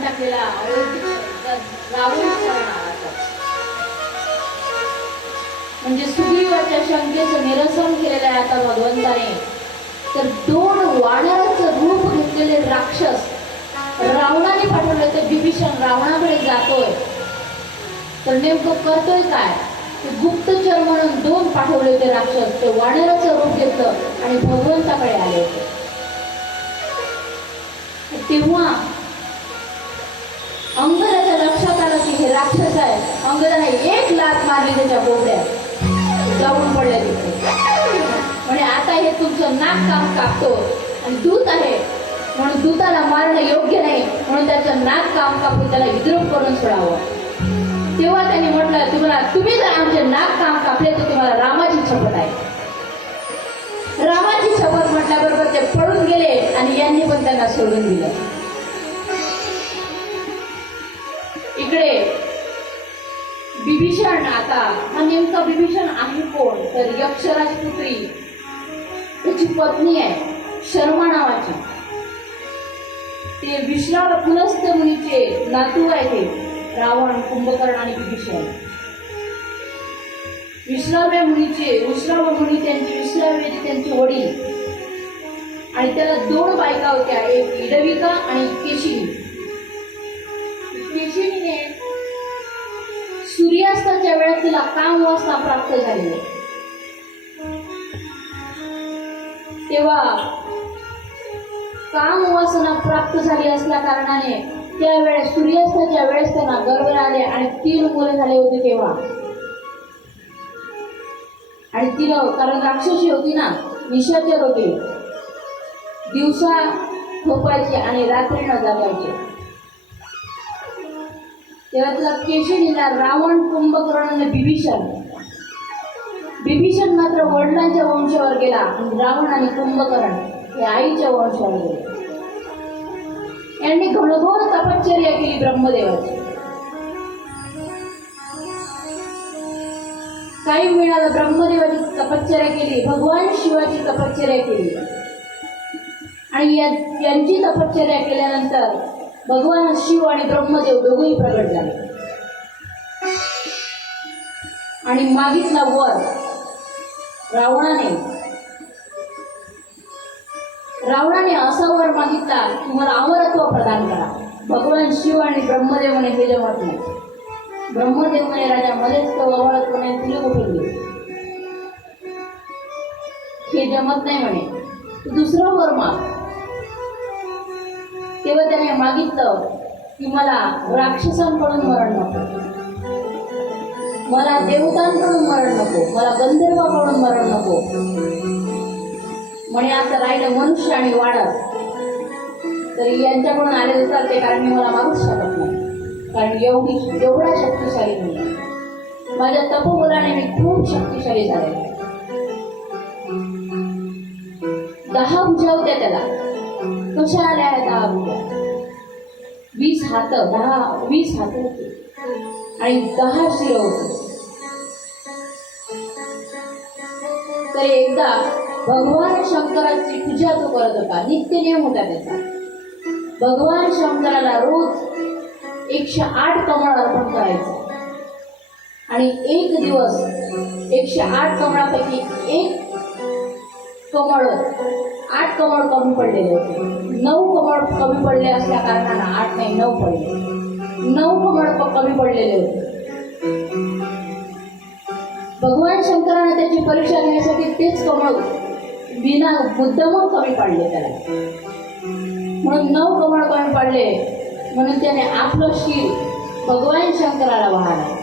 देऊन टाकलेला रावण म्हणजे सुग्रीवाच्या शंकेचं निरसन केलेलं आहे आता भगवंताने. तर दोन वानराचं रूप घेतलेले राक्षस रावणाने पाठवले तर विभीषण रावणाकडे जातोय. तर नेमकं करतोय काय? गुप्तचर म्हणून दोन पाठवले होते राक्षस. ते वानराचं रूप घेतलं आणि भगवंताकडे आले होते. तेव्हा आहे एक लात मारली त्याच्या बोबड्या जाऊन पडल्या तिथे. म्हणे आता हे तुमचं नाक काम कापतो. आणि दूत आहे. म्हणून दूताला मारणं योग्य नाही. म्हणून त्याचं नाक काम कापून त्याला विद्रोह करून सोडावं. तेव्हा त्यांनी म्हटलं तुम्हाला तुम्ही जर आमचे नाक काम कापले तर तुम्हाला रामाची शपथ आहे. रामाची शपथ म्हटल्याबरोबर ते पळून गेले आणि यांनी पण त्यांना सोडून दिलं. बिभीषण आता हा नेमका बिभीषण आहे कोण? तर यक्षराज पुत्री त्याची पत्नी आहे शर्मा नावाची. ते विश्राव पुलस्त मुनीचे नातू आहे ते रावण कुंभकर्ण आणि विभीषण. विश्राव्या मुनीचे विश्राव मुनी त्यांचे विश्राव्य त्यांचे वडील. आणि त्याला दोन बायका होत्या एक इडविका आणि केशिनी. केशिनीने सूर्यास्ताच्या वेळेस तिला काम वासना प्राप्त झाली तेव्हा काम वासना प्राप्त झाली असल्या कारणाने त्यावेळेस सूर्यास्ताच्या वेळेस त्यांना गर्भ आले आणि तीन मुले झाले होते तेव्हा. आणि तिनं कारण राक्षसी होती ना निशाचर होती. दिवसा झोपायचे आणि रात्री न जागायचे. तेव्हा केशरीला रावण कुंभकर्ण आणि बिभीषण बिभीषण मात्र वडिलांच्या वंशावर गेला आणि रावण आणि कुंभकर्ण हे आईच्या वंशावर गेले. यांनी घनघोर तपश्चर्या केली ब्रह्मदेवाची. काही वेळाला ब्रह्मदेवाची तपश्चर्या केली भगवान शिवाची तपश्चर्या केली. आणि यांची तपश्चर्या केल्यानंतर भगवान शिव आणि ब्रह्मदेव दोघेही प्रगट झाले आणि मागितला वर रावणाने. रावणाने असा वर मागितला की मला अमरत्व प्रदान करा. भगवान शिव आणि ब्रह्मदेवाने म्हणे हे जमत नाही. राजा मध्येच तो अमरत्व नाही हे जमत नाही म्हणे. दुसरा दुसरं वर माग. तेव्हा त्याने मागितलं की मला राक्षसांकडून मरण नको. मला देवतांकडून मरण नको. मला गंधर्वाकडून मरण नको. म्हणे आता राहिलं मनुष्य आणि वाढत तरी यांच्याकडून आले होतात ते कारण मी मला मारूच शकत नाही. कारण एवढी एवढा शक्तिशाली नाही माझ्या तपोबलाने मी खूप शक्तिशाली झाले. दहा भुजा त्याला. कशा आल्या आहेत वीस हात दहा वीस हात होते. आणि दहा शिर होते. तर एकदा भगवान शंकराची पूजा तो करत होता. नित्य नियम होता त्याचा. भगवान शंकराला रोज एकशे आठ कमळ अर्पण करायचं. आणि एक दिवस एकशे आठ कमळापैकी एक कमळ. आठ कमळ कमी पडलेले होते. नऊ कमळ कमी पडले असल्या कारणानं आठ नाही नऊ पडले. नऊ कमळ कमी पडलेले होते. भगवान शंकराने त्याची परीक्षा घेण्यासाठी तेच कमळ विना मुद्दामून कमी पाडले त्याला. म्हणून नऊ कमळ कमी पाडले म्हणून त्याने आपलं शीर भगवान शंकराला वाहलं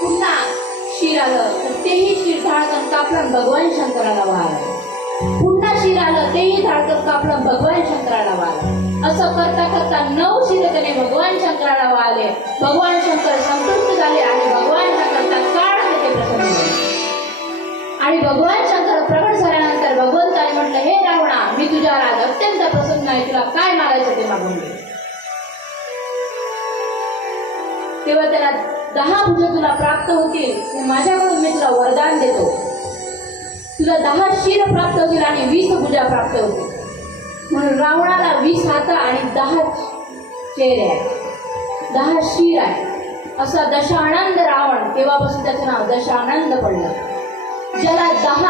पुन्हा शिर आलं तर तेही शिर धाडकन कापलं भगवान शंकराला वाहलं. पुन्हा शिर आलं तेही धाडकन कापलं भगवान शंकराला वाहलं. असं करता करता नऊ शिर त्याने भगवान शंकराला वाहले. भगवान शंकर संतुष्ट झाले आणि भगवान शंकरचा काळ ते प्रसन्न झाले. आणि भगवान शंकर प्रकट झाल्यानंतर भगवंताने म्हटलं हे रावणा मी तुझ्यावर आज अत्यंत प्रसन्न आहे. तुला काय मागायचं ते मागून घे. तेव्हा त्याला दहा भुज तुला प्राप्त होतील ते माझ्याकडून मी तुला वरदान देतो. तुला दहा शिर प्राप्त होतील आणि वीस भुजा प्राप्त होतील. म्हणून रावणाला वीस हात आणि दहा चेहरे आहे दहा शिर आहे असा दशानंद रावण तेव्हापासून त्याचं नाव दशानंद पडलं? ज्याला दहा